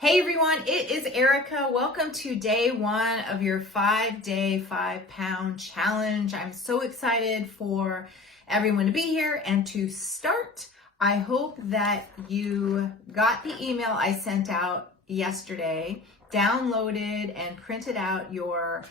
Hey everyone, it is Erica. Welcome to day one of your 5-day, 5-pound challenge. I'm so excited for everyone to be here and to start. I hope that you got the email I sent out yesterday, downloaded and printed out your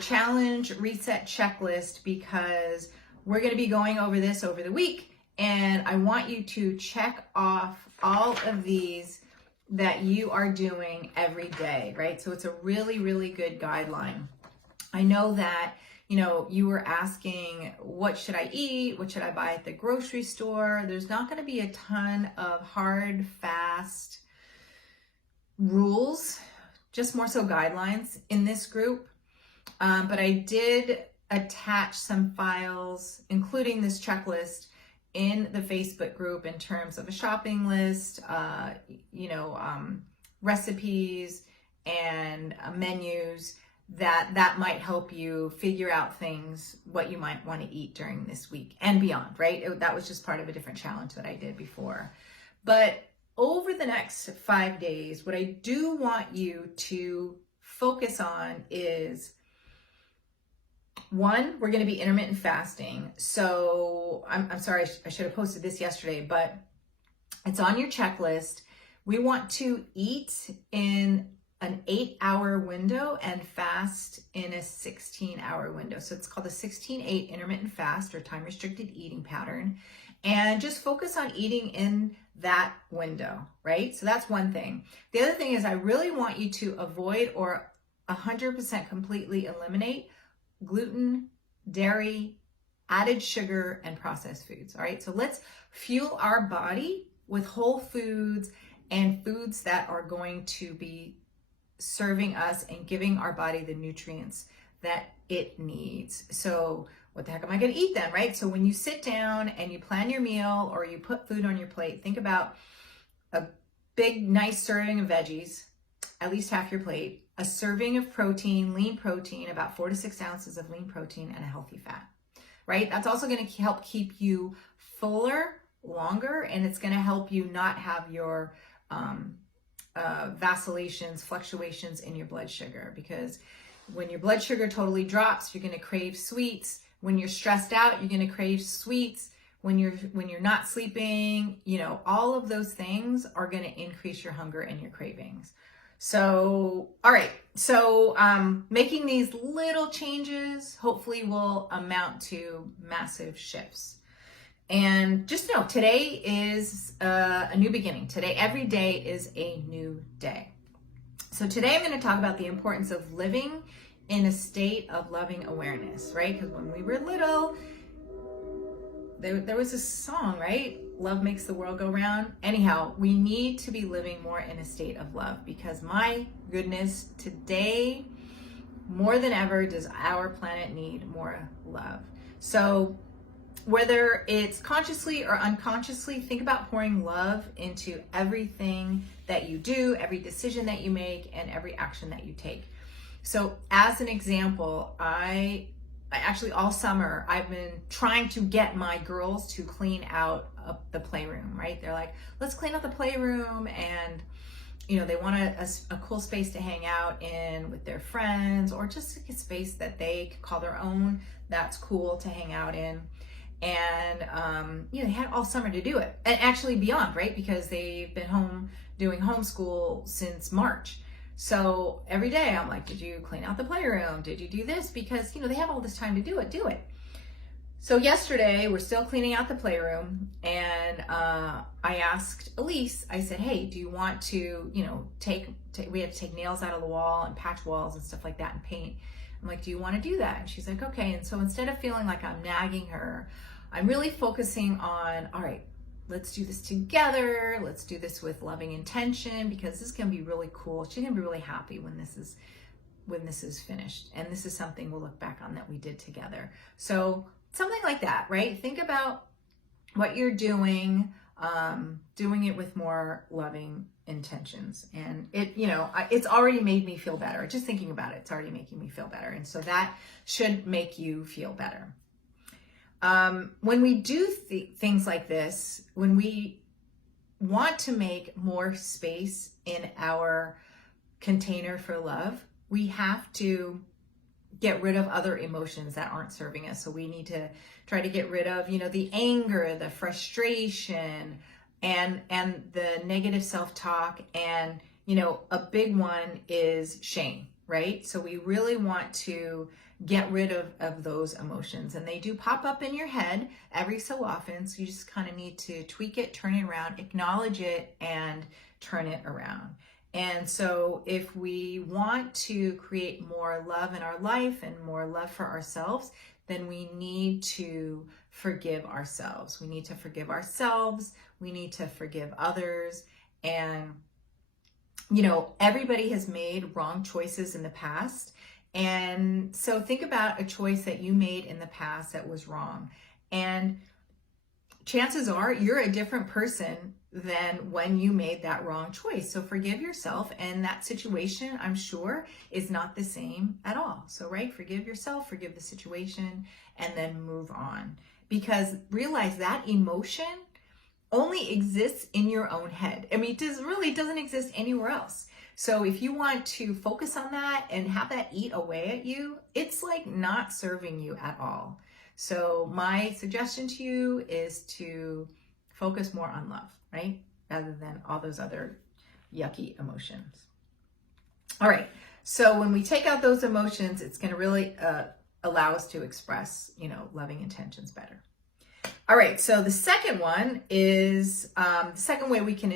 challenge reset checklist, because we're going to be going over this over the week, and I want you to check off all of these that you are doing every day, right? So it's a really, really good guideline. I know that, you were asking, what should I eat? What should I buy at the grocery store? There's not going to be a ton of hard, fast rules, just more so guidelines in this group. But I did attach some files, including this checklist, in the Facebook group in terms of a shopping list, recipes and menus that might help you figure out things, what you might want to eat during this week and beyond, right? That was just part of a different challenge that I did before. But over the next 5 days, what I do want you to focus on is, one, we're going to be intermittent fasting. So I'm sorry, I should have posted this yesterday, but it's on your checklist. We want to eat in an 8-hour window and fast in a 16-hour window. So it's called the 16-8 intermittent fast, or time restricted eating pattern. And just focus on eating in that window, right? So that's one thing. The other thing is, I really want you to avoid or 100% completely eliminate gluten, dairy, added sugar, and processed foods. All right, so let's fuel our body with whole foods and foods that are going to be serving us and giving our body the nutrients that it needs. So what the heck am I going to eat then, right? So when you sit down and you plan your meal or you put food on your plate, think about a big, nice serving of veggies, at least half your plate, a serving of protein, lean protein, about 4 to 6 ounces of lean protein, and a healthy fat, right? That's also going to help keep you fuller longer, and it's going to help you not have your vacillations, fluctuations in your blood sugar, because when your blood sugar totally drops, you're going to crave sweets. When you're stressed out, you're going to crave sweets. When you're not sleeping, all of those things are going to increase your hunger and your cravings. So, all right. So, making these little changes hopefully will amount to massive shifts. And just know, today is a new beginning. Today, every day is a new day. So today I'm going to talk about the importance of living in a state of loving awareness, right? Because when we were little, there was a song, right? Love makes the world go round. Anyhow, we need to be living more in a state of love, because my goodness, today, more than ever, does our planet need more love. So whether it's consciously or unconsciously, think about pouring love into everything that you do, every decision that you make, and every action that you take. So as an example, I actually, all summer, I've been trying to get my girls to clean out the playroom, right? They're like, let's clean out the playroom. And, they want a cool space to hang out in with their friends, or just a space that they could call their own. That's cool to hang out in. And, they had all summer to do it. And actually beyond, right? Because they've been home doing homeschool since March. So every day I'm like, did you clean out the playroom? Did you do this? Because, they have all this time to do it. So yesterday we're still cleaning out the playroom, and I asked Elise, I said, hey, do you want to, we have to take nails out of the wall and patch walls and stuff like that and paint. I'm like, do you want to do that? And she's like, okay. And so instead of feeling like I'm nagging her, I'm really focusing on, all right, let's do this together. Let's do this with loving intention, because this is going to be really cool. She's going to be really happy when this is finished. And this is something we'll look back on that we did together. So something like that, right? Think about what you're doing, doing it with more loving intentions. And it's already made me feel better. Just thinking about it, it's already making me feel better. And so that should make you feel better. When we do things like this, when we want to make more space in our container for love, we have to get rid of other emotions that aren't serving us. So we need to try to get rid of, the anger, the frustration, and the negative self-talk. And, a big one is shame, right? So we really want to get rid of those emotions. And they do pop up in your head every so often. So you just kind of need to tweak it, turn it around, acknowledge it, and turn it around. And so if we want to create more love in our life and more love for ourselves, then we need to forgive ourselves. We need to forgive ourselves. We need to forgive others. And, everybody has made wrong choices in the past. And so think about a choice that you made in the past that was wrong. And chances are you're a different person than when you made that wrong choice. So forgive yourself, and that situation, I'm sure, is not the same at all. So, right, forgive yourself, forgive the situation, and then move on. Because realize that emotion only exists in your own head. I mean, it doesn't exist anywhere else. So if you want to focus on that and have that eat away at you, it's like not serving you at all. So my suggestion to you is to focus more on love, right? Rather than all those other yucky emotions. All right. So when we take out those emotions, it's going to really allow us to express, loving intentions better. All right. So the second one is, the second way we can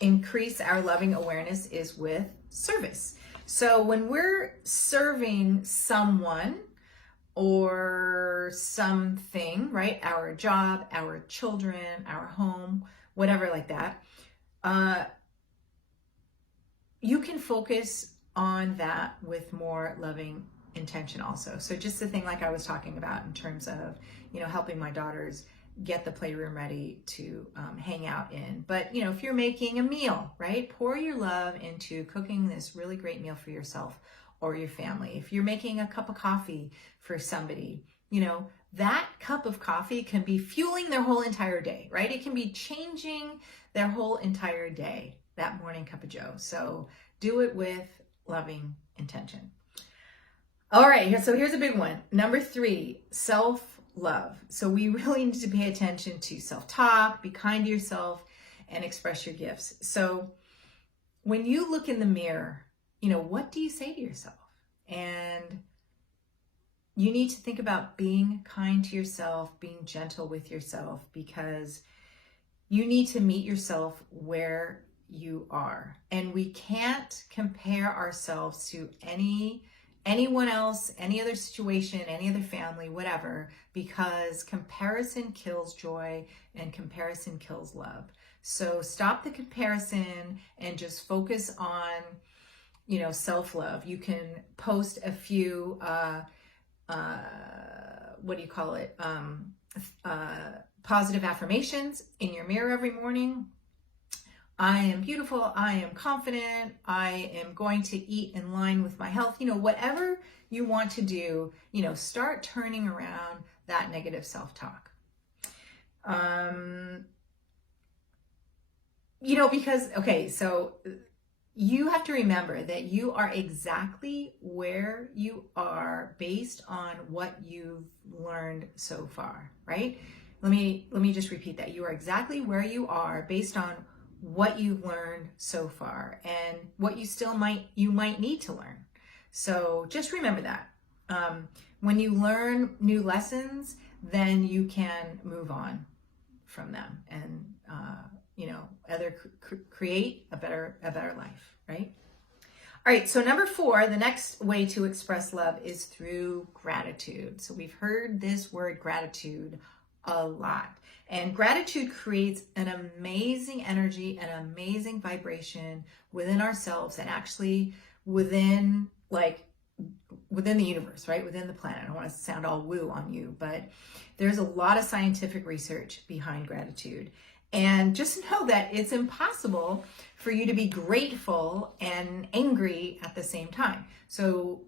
increase our loving awareness is with service. So when we're serving someone or something, right? Our job, our children, our home, whatever like that, you can focus on that with more loving intention also. So just the thing like I was talking about in terms of, helping my daughters get the playroom ready to hang out in. But, if you're making a meal, right? Pour your love into cooking this really great meal for yourself or your family. If you're making a cup of coffee for somebody, that cup of coffee can be fueling their whole entire day, right? It can be changing their whole entire day, that morning cup of joe. So do it with loving intention. All right, so here's a big one. Number 3, self-love. So we really need to pay attention to self-talk, be kind to yourself, and express your gifts. So when you look in the mirror, what do you say to yourself? And you need to think about being kind to yourself, being gentle with yourself, because you need to meet yourself where you are. And we can't compare ourselves to anyone else, any other situation, any other family, whatever, because comparison kills joy and comparison kills love. So stop the comparison and just focus on, self-love. You can post a few, positive affirmations in your mirror every morning. I am beautiful. I am confident. I am going to eat in line with my health. Whatever you want to do, start turning around that negative self-talk. So you have to remember that you are exactly where you are based on what you've learned so far, right? Let me just repeat that. You are exactly where you are based on what you've learned so far and what you might need to learn. So just remember that. When you learn new lessons, then you can move on from them and create a better life, right? All right, so number 4, the next way to express love is through gratitude. So we've heard this word gratitude a lot. And gratitude creates an amazing energy, an amazing vibration within ourselves and actually within the universe, right? Within the planet. I don't want to sound all woo on you, but there's a lot of scientific research behind gratitude. And just know that it's impossible for you to be grateful and angry at the same time. So,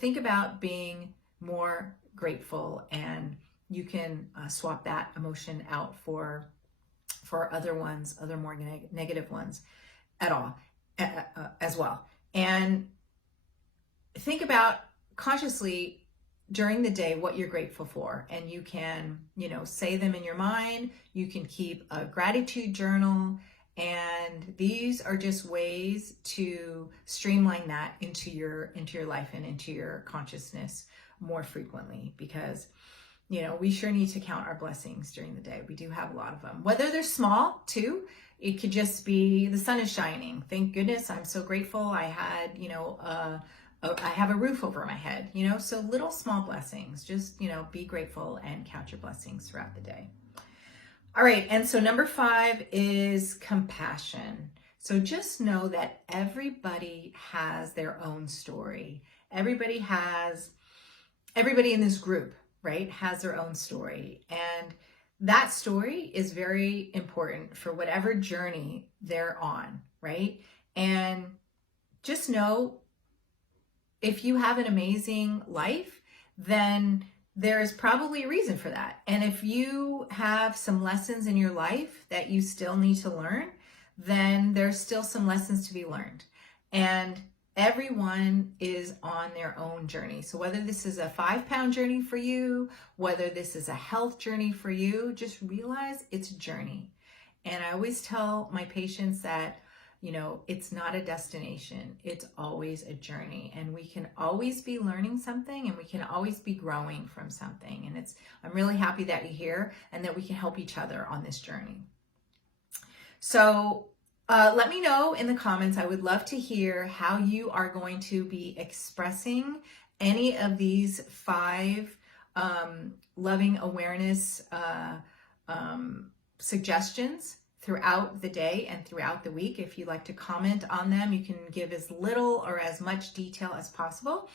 think about being more grateful, and you can swap that emotion out for for other ones, other more negative ones at all, as well. And think about consciously during the day what you're grateful for, and you can, say them in your mind. You can keep a gratitude journal, and these are just ways to streamline that into your life and into your consciousness more frequently, because we sure need to count our blessings during the day. We do have a lot of them, whether they're small too. It could just be the sun is shining. Thank goodness, I'm so grateful I had, I have a roof over my head, so little small blessings. Just, be grateful and count your blessings throughout the day. All right, and so number 5 is compassion. So just know that everybody has their own story. Everybody in this group, right, has their own story. And that story is very important for whatever journey they're on, right? And just know, if you have an amazing life, then there is probably a reason for that. And if you have some lessons in your life that you still need to learn, then there's still some lessons to be learned. And everyone is on their own journey. So whether this is a 5-pound journey for you, whether this is a health journey for you, just realize it's a journey. And I always tell my patients that, it's not a destination. It's always a journey, and we can always be learning something, and we can always be growing from something. And I'm really happy that you're here and that we can help each other on this journey. So let me know in the comments. I would love to hear how you are going to be expressing any of these 5 loving awareness suggestions throughout the day and throughout the week. If you'd like to comment on them, you can give as little or as much detail as possible,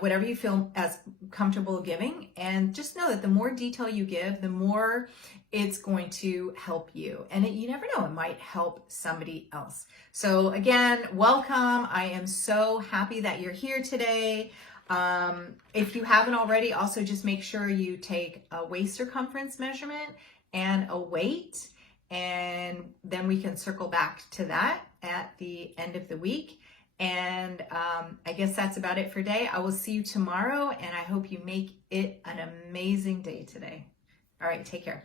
whatever you feel as comfortable giving. And just know that the more detail you give, the more it's going to help you. And you never know, it might help somebody else. So again, welcome. I am so happy that you're here today. If you haven't already, also just make sure you take a waist circumference measurement and a weight, and then we can circle back to that at the end of the week. And I guess that's about it for today. I will see you tomorrow, and I hope you make it an amazing day today. All right, take care.